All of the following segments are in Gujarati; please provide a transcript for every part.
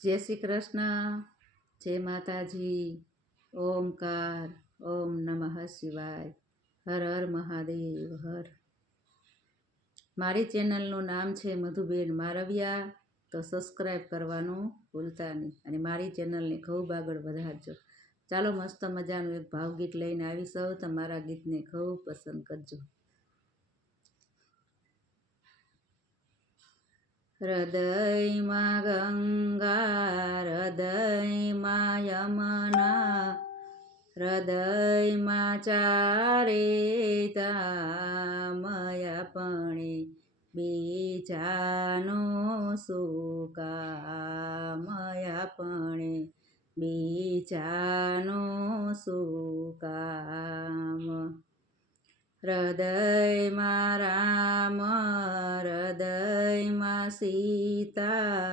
जय श्री कृष्ण। जय माताजी। ओमकार। ओम नमः शिवाय। हर हर महादेव हर। मारी चेनलનું નામ છે મધુબેન મારવિયા, તો સબસ્ક્રાઈબ કરવાનું ભૂલતા નહીં અને મારી ચેનલને ખૂબ આગળ વધારજો। ચાલો મસ્ત મજાનું એક ભાવગીત લઈને આવી સૌ, તમારા ગીતને ખૂબ પસંદ કરજો। હૃદયમાં ગંગા, હૃદયમાં યમુના, હૃદયમાં ચારે ધામ, આપણે બીજાનું શું કામ, આપણે બીજાનું શું કામ। હૃદયમાં રામ, હૃદયમાં સીતા,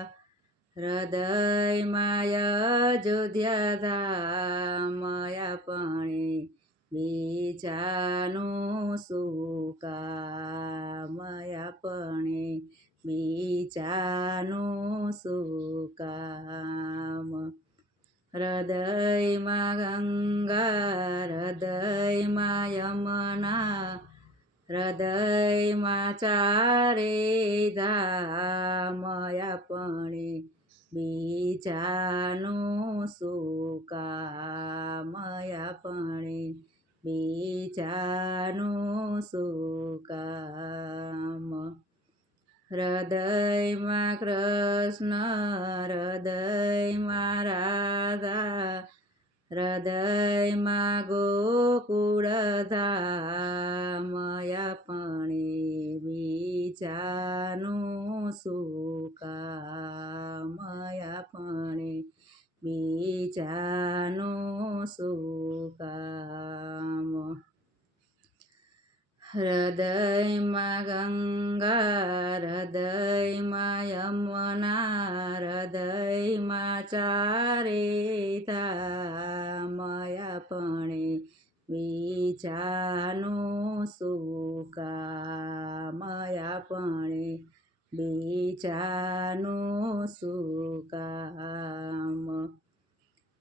હૃદયમાં અયોધ્યા ધામ, આપણે બીજાનું શું કામ, આપણે બીજાનું શું કામ। હૃદયમાં ગંગા, હૃદયમાં યમુના, હૃદયમાં ચારે ધામ, આપણે બીજાનું શું કામ, આપણે બીજાનું શું કામ। હૃદયમાં કૃષ્ણ, હૃદયમાં રાધા, હૃદયમાં ગોકુળ ધામ, આપણે બીજાનું શું કામ, આપણે બીજાનું શું કામ। હૃદયમાં ગંગા, હૃદયમાં યમુના, હૃદયમાં ચારે ધામ, આપણે બીજાનું શું કામ, આપણે બીજાનું શું કામ।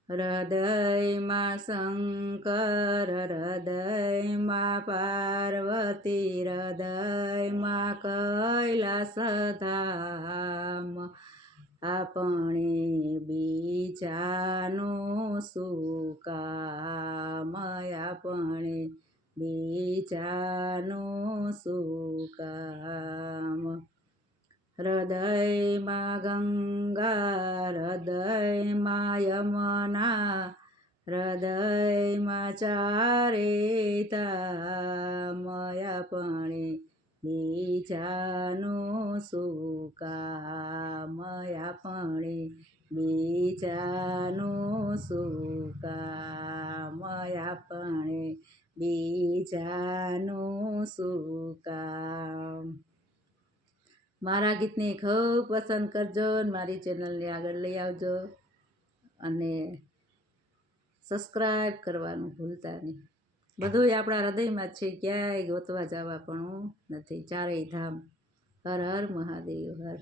હૃદયમાં શંકર, હૃદયમાં પાર્વતી, હૃદયમાં કૈલાસ ધામ, આપણે બીજાનું શું કામ, આપણે બીજાનું શું કામ। હૃદયમાં ગંગા, હૃદયમાં યમુના, હૃદયમાં ચારે ધામ, આપણે બીજાનું શું કામ, આપણે બીજાનું શું કામ, આપણે બીજાનું શું કામ। મારા ગીતને ખૂબ પસંદ કરજો અને મારી ચેનલને આગળ લઈ આવજો અને સબસ્ક્રાઈબ કરવાનું ભૂલતા નહીં। બધું આપણા હૃદયમાં જ છે, ક્યાંય ગોતવા જવા પણ નથી, ચારેય ધામ। હર હર મહાદેવ હર।